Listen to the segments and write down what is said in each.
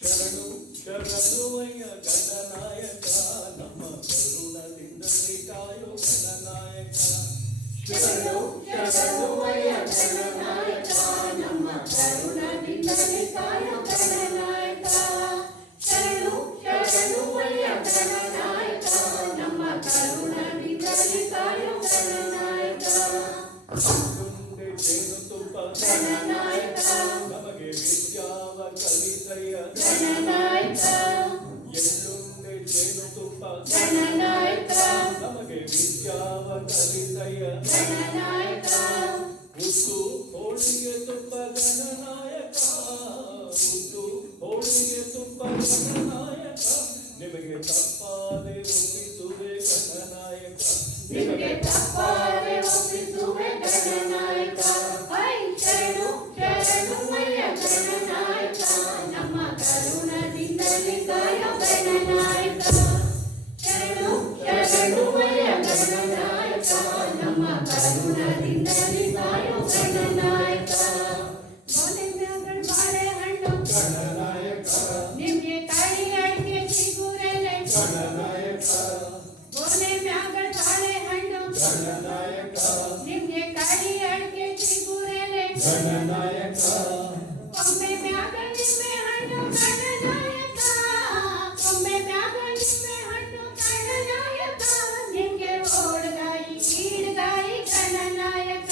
ಶರಣು ಶರಣುವಯ್ಯ ಗಣನಾಯಕ ನಮ್ಮ ಕರುಣದಿಂದಲೇ ಕಾಯೋ ಗಣನಾಯಕ. ಶರಣು ಶರಣುವಯ್ಯ ಗಣನಾಯಕ ನಮ್ಮ ಕರುಣದಿಂದಲೇ ಕಾಯೋ ಗಣನಾಯಕ. ಶರಣು ಶರಣುವಯ್ಯ ಗಣನಾಯಕ ನಮ್ಮ ಕರುಣದಿಂದಲೇ ಕಾಯೋ ಗಣನಾಯಕ. ಮುಂದೆ ಜೇನುತುಪ್ಪ ಗಣನಾಯಕ ನಮಗೆ ವಿದ್ಯಾವ ಕಲಿಸಯ್ಯ ಗಣನಾಯಕ. ಎಳ್ಳುಂಡೆ ಜೇನುತುಪ್ಪ ಗಣನಾಯಕ ನಮಗೆ ವಿದ್ಯಾವ ಕಲಿಸಯ್ಯ ಗಣನಾಯಕ. ಉದ್ದು ಹೋಳಿಗೆ ತುಪ್ಪ ಗಣನಾಯಕ. ಉದ್ದು ಹೋಳಿಗೆ ತುಪ್ಪ ಗಣನಾಯಕ. ನಿಮಗೆ ತಪ್ಪಾದೆ ಒಪ್ಪಿಸುವೆ ಗಣನಾಯಕ. ನಿಮಗೆ ತಪ್ಪಾದೆ ಒಪ್ಪಿಸುವೆ ಗಣನಾಯಕ. ಹೈ ಶರಣು ಶರಣುವಯ್ಯ ಗಣನಾಯಕ ನಮ್ಮ ಕರುಣದಿಂದಲೇ ಕಾಯೋ ಗಣನಾಯಕ. ಶರಣು ಶರಣುವಯ್ಯ ಗಣನಾಯಕ ನಮ್ಮ ಕರುಣದಿಂದಲೇ ಕಾಯೋ ಗಣನಾಯಕ. ಗೋಲೆಮ್ಯಾಗಳ ಬಾಳೆಹಣ್ಣು ಗಣನಾಯಕ ನಿಮ್ಗೆ ಕಾಳಿ ಅಡಿಕೆ ಚಿಗುರೆಲೆ. ಗಣನಾಯಕ ಗೋಲೆಮ್ಯಾಗಳ ಬಾಳೆಹಣ್ಣು ಗಣನಾಯಕ ನಿಮ್ಗೆ ಕಾಳಿ ಅಡಿಕೆ ಚಿಗುರೆಲೆ. ಗಣನಾಯಕ ಕೊಂಬೆ ಮ್ಯಾಗ ನಿಂಬೆ ಹಣ್ಣು ಗಣನಾಯಕ. ಕೊಂಬೆ ಮ್ಯಾಗ ನಿಂಬೆ ಹಣ್ಣು ಗಣನಾಯಕ. ನಿಮ್ಗೆ ಓಡ್ಗಾಯಿ ಈಡ್ಗಾಯಿ ಗಣನಾಯಕ.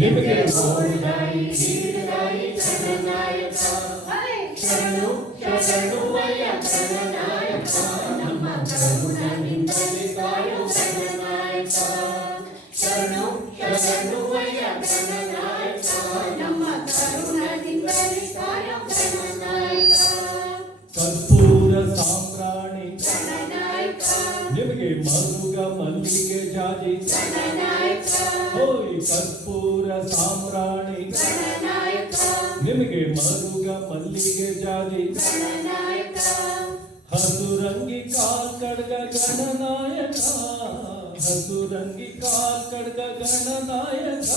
ನಿಮಗೆ ಓಡ್ಗಾಯಿ ಈಡ್ಗಾಯಿ ಗಣನಾಯಕ. ಹೈ ಶರಣು ಶರಣುವಯ್ಯ ಗಣನಾಯಕ ನಮ್ಮ ಕರುಣದಿಂದಲೇ ಕಾಯೋ ಗಣನಾಯಕ. ಶರಣು ಶರಣುವಯ್ಯ ಗಣನಾಯಕ ನಮ್ಮ ಕರುಣದಿಂದಲೇ ಕಾಯೋ ಗಣನಾಯಕ. ಕರ್ಪೂರ ಸಾಂಬ್ರಾಣಿ ಗಣನಾಯಕ ನಿಮಗೆ ಮರುಗ ಮಲ್ಲಿಗೆ ಜಾಜಿ. ಗಣನಾಯಕ ಓಯ್ ಕರ್ಪೂರ ಸಾಂಬ್ರಾಣಿ ಗಣನಾಯಕ ನಿಮಗೆ ಮರುಗ ಮಲ್ಲಿಗೆ ಜಾಜಿ. ಗಣನಾಯಕ. ಹಸುರಂಗಿ ಕಾಕಡ್ಗ ಗಣನಾಯಕ. ಹಸುರಂಗಿ ಕಾಕಡ್ಗ ಗಣನಾಯಕ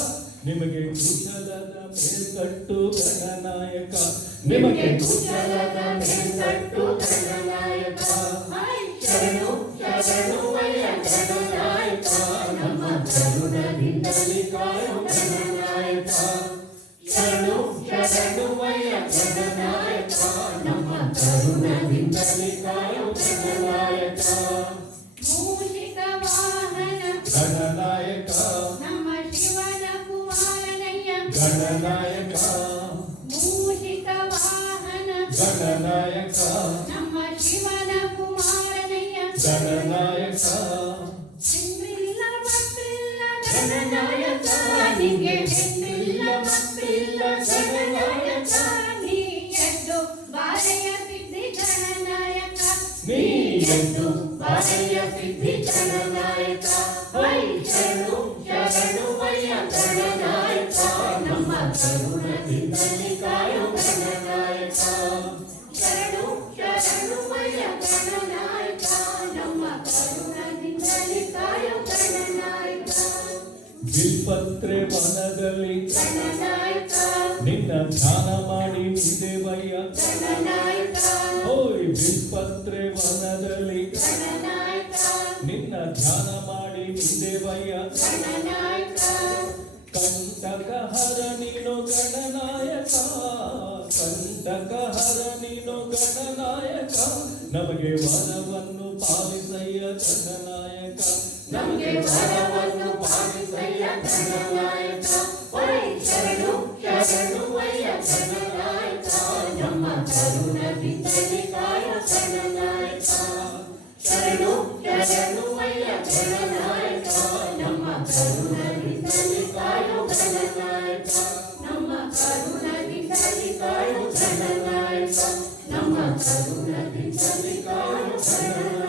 ನಿಮಗೆ ಕುಶಲದ ಮೇಲ್ಕಟ್ಟು ಗಣನಾಯಕ. ನಿಮಗೆ ಕುಶಲದ ಮೇಲ್ಕಟ್ಟು ಗಣನಾಯಕ. ಹೈ ಶರಣು ಶರಣುವಯ್ಯ ಗಣನಾಯಕ ನಮ್ಮ ಕರುಣದಿಂದಲೇ ಕಾಯೋ ಗಣನಾಯಕ. ಶರಣು ಶರಣುವಯ್ಯ ಗಣನಾಯಕ ನಮ್ಮ ಕರುಣದಿಂದಲೇ ಕಾಯೋ ಗಣನಾಯಕ. ಮೂಷಿಕ ವಾಹನ ಗಣನಾಯಕ ನಮ್ಮ ಶಿವನ ಕುಮಾರನಯ್ಯ. ಗಣನಾಯಕ ಮೂಷಿಕ ವಾಹನ ಗಣನಾಯಕ ನಮ್ಮ ಶಿವನ ಕುಮಾರನಯ್ಯ. ಗಣನಾಯಕ ಹೆಣ್ಣಿಲ್ಲ ಮಕ್ಕಳಿಲ್ಲ ಗಣನಾಯಕ. ನಿಗೆ ಹೆಣ್ಣಿಲ್ಲ ಮಕ್ಕಳಿಲ್ಲ ಗಣನಾಯಕ. ನೀ ಎದ್ದು ಬಾಳೆಯ ಸಿದ್ಧಿ ಗಣನಾಯಕ. ನೀ ಎದ್ದು ಬಾಳೆಯ ಸಿದ್ಧಿ ಗಣನಾಯಕ. ಹೈ ಶರಣು ಶರಣುವಯ್ಯ ಗಣನಾಯಕ ನಮ್ಮ ಕರುಣದಿಂದಲೇ ಕಾಯೋ ಗಣನಾಯಕ. ಶರಣು ಶರಣುವಯ್ಯ ಗಣನಾಯಕ ನಮ್ಮ ಕರುಣದಿಂದಲೇ ಕಾಯೋ ಗಣನಾಯಕ. ಬಿಲ್ಪತ್ರೆ ವನದಲ್ಲಿ ಗಣನಾಯಕ ನಿನ್ನ ಧ್ಯಾನ ಮಾಡಿ ನಿಂದೆವಯ್ಯ. ಗಣನಾಯಕ ಓಯ್ ಬಿಲ್ಪತ್ರೆ ವನದಲ್ಲಿ ಗಣನಾಯಕ ನಿನ್ನ ಧ್ಯಾನ ಮಾಡಿ ನಿಂದೆವಯ್ಯ. ಗಣನಾಯಕ. ಕಂಟಕ ಹರ ನೀನು ಗಣನಾಯಕ. ಕಂಟಕ ಹರ ನೀನು ಗಣನಾಯಕ ನಮಗೆ ವರವನ್ನು ಪಾಲಿಸಯ್ಯ ಗಣನಾಯಕ. ನಮಗೆ ವರವನ್ನು ಪಾಲಿಸಯ್ಯ ಗಣನಾಯಕ. ಹೈ ಶರಣು ಶರಣುವಯ್ಯ ಗಣನಾಯಕ ನಮ್ಮ ಕರುಣದಿಂದಲೇ ಕಾಯೋ ಗಣನಾಯಕ. ಶರಣು ಶರಣುವಯ್ಯ ಗಣನಾಯಕ ನಮ್ಮ ಕರುಣದಿಂದಲೇ ಕಾಯೋ ಗಣನಾಯಕ. ನಮ್ಮ ಕರುಣದಿಂದಲೇ ಕಾಯೋ ಗಣನಾಯಕ. ನಮ್ಮ ಕರುಣದಿಂದಲೇ ಕಾಯೋ ಗಣನಾಯಕ.